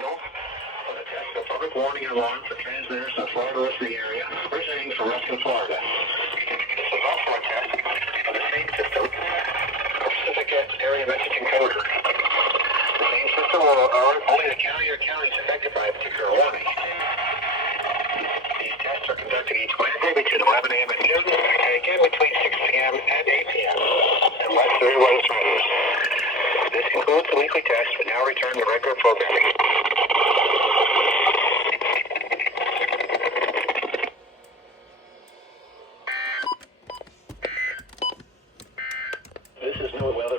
signal on a test of public warning and alarm for transmitters in the Florida listening area, originating from Reston, Florida. This is also a test of the same system, Pacific Area Message Encoder. The same system will alert only the county or counties affected by a particular warning. These tests are conducted each Wednesday between 11 a.m. and noon, and again between 6 p.m. and 8 p.m. unless there is weather threats. This concludes the weekly test, but now return to regular programming.